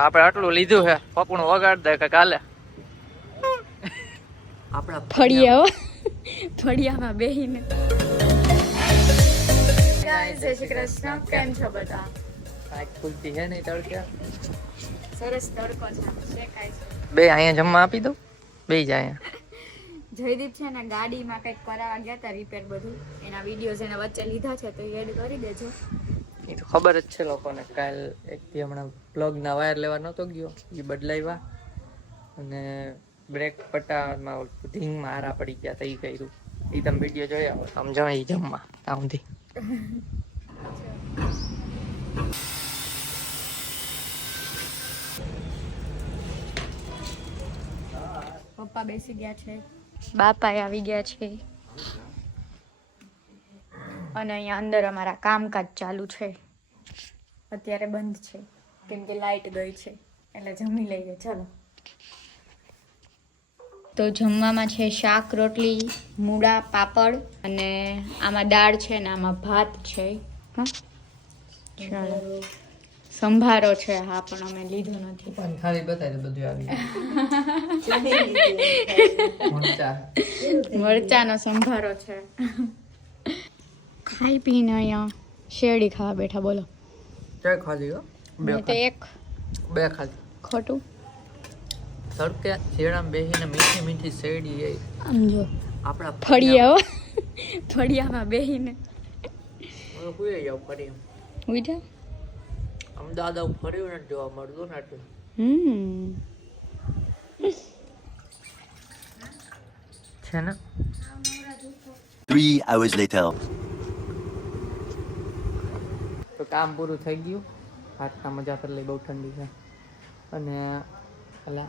આપણે આટલું લીધું છે પપણું વગાડ દે કે કાલે આપણા ફળિયામાં બેહીને જય શ્રી કૃષ્ણ. કેમ છો બધા? કાંઈક ખુલતી છે નહીં તડકે. સરસ તડકો છે, શેકાય છે. બે અહીંયા જમવા આપી દઉં, બે જ અહીંયા. જયદીપ છે ને ગાડીમાં કંઈક કરાવવા ગયા હતા રિપેર, બધું એના વિડીયોઝ એને વચ્ચે લીધા છે તો એડ કરી દેજો. એ તો ખબર જ છે લોકોને. કાલ એકથી હમણાં પ્લગના વાયર લેવા નહોતો ગયો, એ બદલાવ્યા અને બ્રેક પટ્ટામાં ધીંગમાં હારા પડી ગયા હતા, એ કર્યું. એ તમે વિડીયો જોયા સમજો એ જમવા આમથી. પપ્પા બેસી ગયા છે, બાપા આવી ગયા છે અને અહીંયા અંદર અમારા કામકાજ ચાલુ છે. અત્યારે બંધ છે કેમ કે લાઈટ ગઈ છે, એટલે જમી લઈએ. ચાલો તો જમવામાં છે શાક રોટલી, મૂળા, પાપડ અને આમાં દાળ છે ને આમાં ભાત છે. હા ચાલો, સંભારો છે. હા પણ અમે લીધો નથી. પણ ખાલી બતાવી બધું આવી મરચાનો સંભારો છે. ખાઈ પીને અહીંયા શેરડી ખાવા બેઠા. બોલો ચાય ખાલી હો, મેં તો એક બે ખાલી ખોટું તડકે શેરડામાં બેસીને મીઠી મીઠી શેરડી એ આમ જો આપણા ફળિયામાં બેહીને હુઈ જાવ ફરી ઉઈજા અમદાવાદ ફર્યું ને જોવા મળતું ને આટલું. છે ને 3 hours later. તો કામ પૂરું થઈ ગયું. હાથના મજા પર લઈ, બહુ ઠંડી છે અને અલા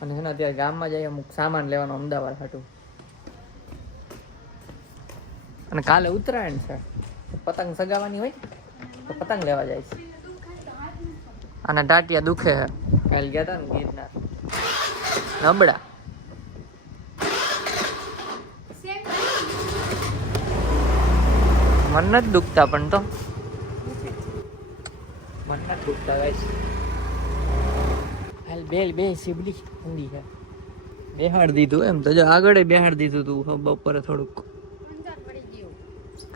અને છે ને અત્યારે ગામમાં જઈએ અમુક સામાન લેવાનો અમદાવાદ હાટું. અને કાલે ઉત્તરાયણ છે, પતંગ સગાવાની હોય તો પતંગ લેવા જાય છે. અને ટાટિયા દુખે છે, કાલ ગયા હતા ને ગીરના નબળા. મન નથી દુખતા પણ તો મન નથી દુખતા ગાઈસ. હાલ બે સીબડી ઠંડી છે. બેહાડ દીધું એમ તો જો આગળ બેહાડ દીધું તું બપોરે થોડુંક.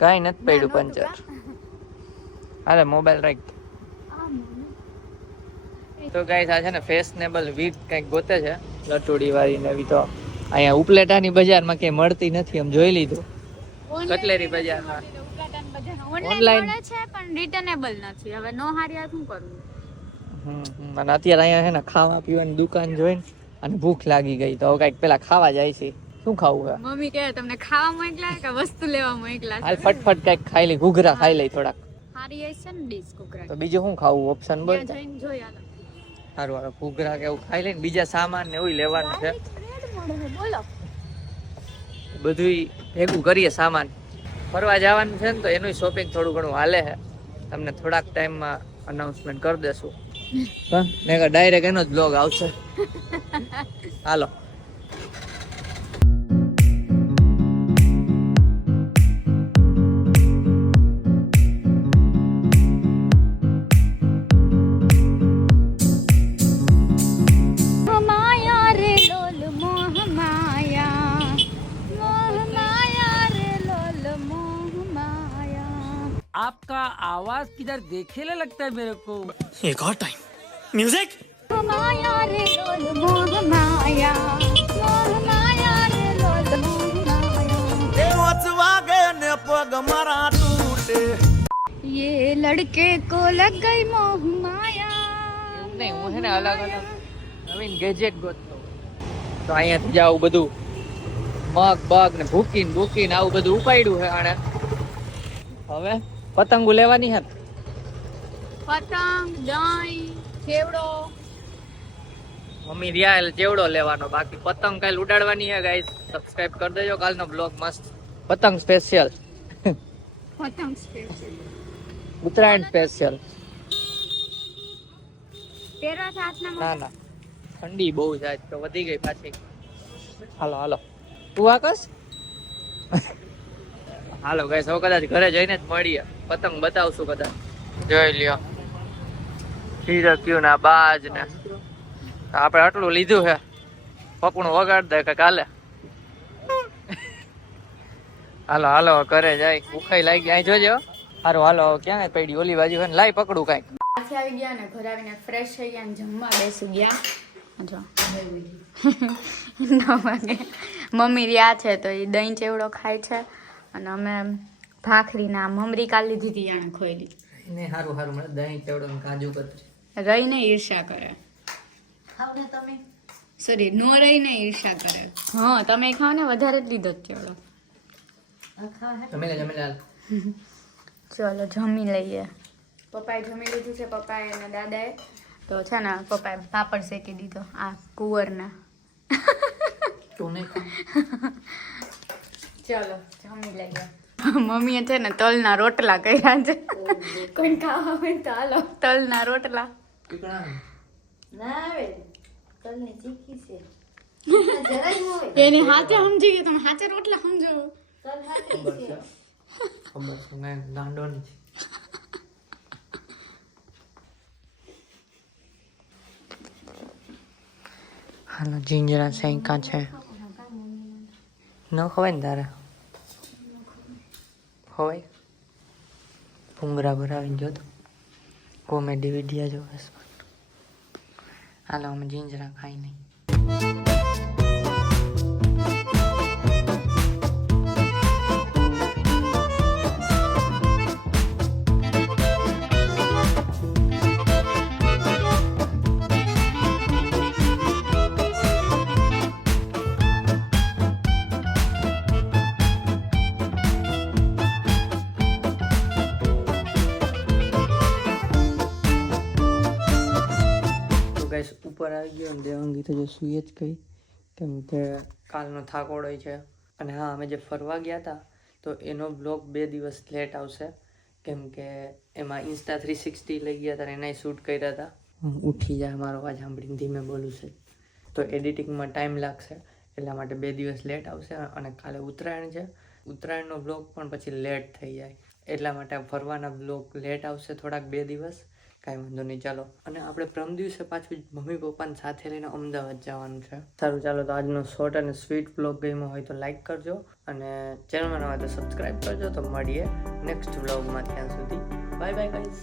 કાંઈ નથી પડ્યું પંચર. અરે મોબાઈલ રાખ. તો ગાઈસ આ છે ને ફેશનેબલ વીક કંઈક ગોતે છે લટુડી વાળી નવી. તો અહીંયા ઉપલેટાની બજારમાં ક્યાંય મળતી નથી, આમ જોઈ લીધું. કટલેરી બજારમાં ઓનલાઈન મળે છે પણ રિટર્નેબલ નથી. હવે નો હાર્યા શું કરવું? અને અત્યારે અહીંયા છે ને ખાવા પીવાની દુકાન જોઈને અને ભૂખ લાગી ગઈ તો હવે કંઈક પેલા ખાવા જાય છે. શું ખાવું છે? મમ્મી કહે તમને ખાવા મોકલા કે વસ્તુ લેવા મોકલા? હાલ ફટફટ કંઈક ખાઈ લઈ, ઘૂઘરા ખાઈ લઈ થોડાક. હારી હશે ને ડીશ કુકરા. તો બીજું શું ખાવું ઓપ્શન બોલ. ત્યાં જઈને જોઈ આલો. સારું હાલો ઘૂઘરા કે એવું ખાઈ લઈને બીજા સામાન ને એવું લેવાનું છે. બોલો બધું ભેગું કરીએ સામાન. ફરવા જવાનું છે ને તો એનું શોપિંગ થોડું ઘણું હાલે છે. તમને થોડાક ટાઈમમાં અનાઉન્સમેન્ટ કરી દેશું. ને ડાયરેક્ટ એનો જ બ્લોગ આવશે. હાલો आपका आवाज किधर देखेले लगता है मेरे को. एक और टाइम. म्यूजिक. માયા રે લોલ મોહ માયા, મોહ માયા રે લોલ મોહ માયા. ये लड़के को लग गई मोह माया. એવું નહીં, હું છે ને અલગ અલગ નવીન ગેજેટ ગોતતો. તો અહીંયાથી જાવ બધું મગ બગ ને ભૂકીને આવું બધું ઉપાડ્યું છે આને. હવે પતંગો લેવાની હે. પતંગ, દહીં, ચેવડો. મમ્મી રહ્યા એટલે ચેવડો લેવાનો, બાકી પતંગ કાલ ઉડાડવાની હે ગાઈસ. સબસ્ક્રાઇબ કરી દેજો. કાલનો બ્લોગ મસ્ત પતંગ સ્પેશિયલ. પતંગ સ્પેશિયલ, ઉત્તરાયણ સ્પેશિયલ. તેરો હાથના ના ના ઠંડી બહુ જાય તો વધી ગઈ પાછી. હાલો તું આકસ હાલો ગાઈસ હવે કદાચ ઘરે જઈને જ મળીએ, પતંગ બતાવશું કદાચ. જોઈ લ્યો હીરક્યું ના બાજ ને આપણે આટલું લીધું છે. પપણું વગાડ દે કે કાલે. હાલો હાલો ઘરે જાય, ભૂખાઈ લાગી અહીં જોજો. હારું હાલો ક્યાં પડી ઓલી બાજુ હોય ને લાઈ પકડું કાંઈક. પાછી આવી ગયા ને ઘરે આવીને ફ્રેશ થઈ ગયા ને જમવા બેસી ગયા. જો 9 વાગે મમ્મી રહ્યા છે તો એ દહીં ચેવડો ખાય છે અને અમે ભાખરી ના મમરી કાઢી લીધી હતી એને ખોઈ ને હારું હારું મને દહીં ચેવડો ને કાજુ કતરી. રહીને ઈર્ષા કરે. ખાવ ને તમે. સોરી નો રહીને ઈર્ષા કરે. હા તમે ખાવ ને વધારે જ લીધો ચેવડો. જમી લે જમી લે. ચલો જમી લઈએ. પપ્પાએ જમી લીધું છે, પપ્પાએ અને દાદાએ. તો છે ને પપ્પાએ પાપડ શેકી દીધો આ કુંવરના. તું નહીં ખા. ચલો જમી લઈએ. મમ્મીએ છે ને તલના રોટલા કર્યા છે. કોઈ ખાવા હોય તો હાલો તલના રોટલા. એની હાથે સમજી ગયો તમે, હાથે રોટલા સમજો. ખબર છે મેં ગાંડો નથી. હાલો જીંજરા શેંકા છે. ન ખવાય ને તારે ખવાય. ભૂંગરા ભરાવીને જોતો કોમેડી વિડીયો જો બસ. હાલો અમે જીંજરા ખાઈ નહીં. ઉપર આવી ગયો અને દેવાંગી તો જો સૂઈ જ ગઈ કેમ કે કાલનો થાક ઓળય છે. અને હા અમે જે ફરવા ગયા હતા તો એનો બ્લોગ 2 દિવસ લેટ આવશે કેમ કે એમાં ઇન્સ્ટા 360 લઈ ગયા હતા એનાય શૂટ કર્યા હતા. ઉઠી જાય મારો અવાજ સાંભળીને ધીમે બોલું છે તો એડિટિંગમાં ટાઈમ લાગશે એટલા માટે 2 દિવસ લેટ આવશે. અને કાલે ઉત્તરાયણ છે, ઉત્તરાયણનો બ્લોગ પણ પછી લેટ થઈ જાય એટલા માટે ફરવાના બ્લોગ લેટ આવશે થોડાક 2 દિવસ. કાંઈ વાંધો નહીં ચાલો. અને આપણે પ્રમ દિવસે પાછું મમ્મી પપ્પાને સાથે લઈને અમદાવાદ જવાનું છે. સારું ચાલો તો આજનો શોર્ટ અને સ્વીટ બ્લોગ ગમ્યો હોય તો લાઈક કરજો અને ચેનલમાં નવા હોય તો સબસ્ક્રાઈબ કરજો. તો મળીએ નેક્સ્ટ બ્લોગમાં, ત્યાં સુધી બાય બાય ગાઈઝ.